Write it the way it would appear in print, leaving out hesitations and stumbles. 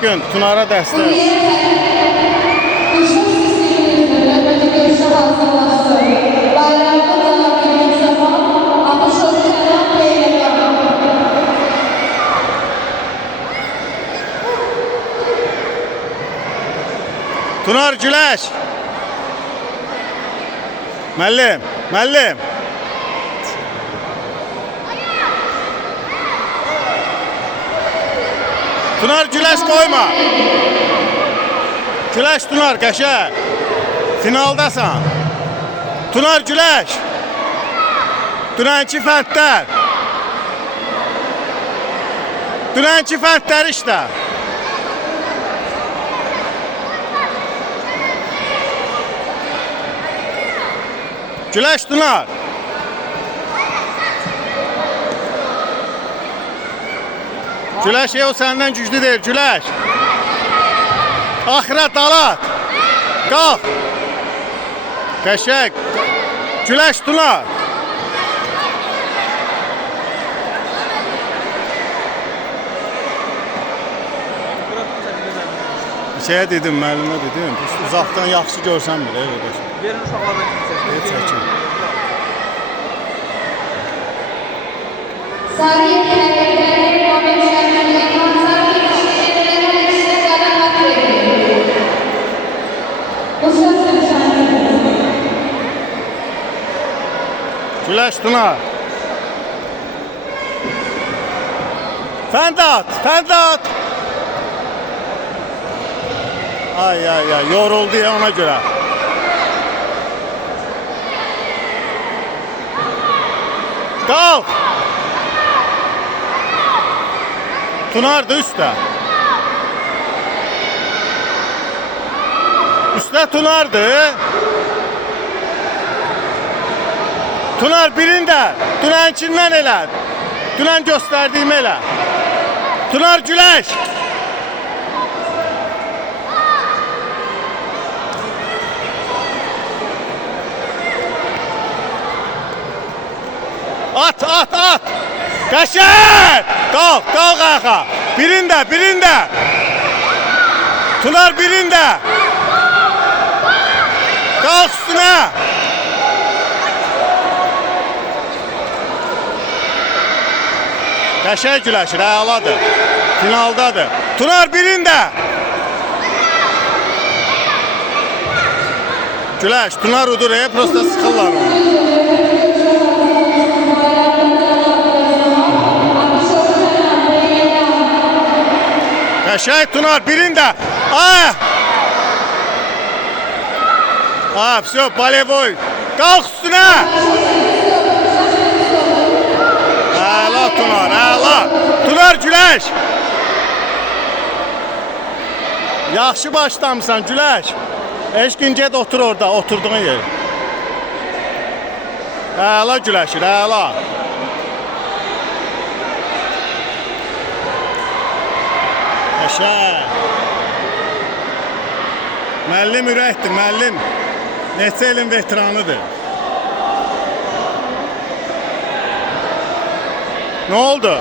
Eşkün, Tunara dəstək. Tunar Güləş. Müəllim, müəllim. Tunar Güləş koyma. Güləş Tunar qəşəng. Finaldasan. Tunar Güləş. Dünənki fəndlər. Dünənki fəndlər işte. Güləş Tunar. Güləş o səndən güclü deyil, Güləş. Axıra dalat. Qalx. Qəşəng. Güləş Tunar. Şeyə dedim, müəllimə dedim, uzaqdan yaxşı görsən belə. Verin uşaqlardan kimsə. Çəkin. Güləş Tunar. Fəndat, fəndat. Ay ay ay, yoruldu ya ona göre. Kalk. Tunar'dı üstte. Üstte Tunar'dı. Tunar birinde. Dünənkindən elə. Dünən göstərdiyim elə. Tunar Güləş. At at at. Qəşəng. Qalx qalx ağa. Birində birində. Tunar birində. Qalx üstünə. Qəşəng güləşir, əladır. Finaldadır. Tunar birində. Güləş, Tunar udur, prosta sıxırlar onu. Qəşəng Tunar birində. Все, bolevoy. Qalx üstünə. Əla Tunar, əla. Tunar Güləş. Yaxşı başlamısan Güləş. Eşkin get otur orada, oturduğun yer. Əla Güləşir, əla. Qəşəng. Müəllim ürəkdir, müəllim. Neçə ilin veteranıdır. Ne oldu?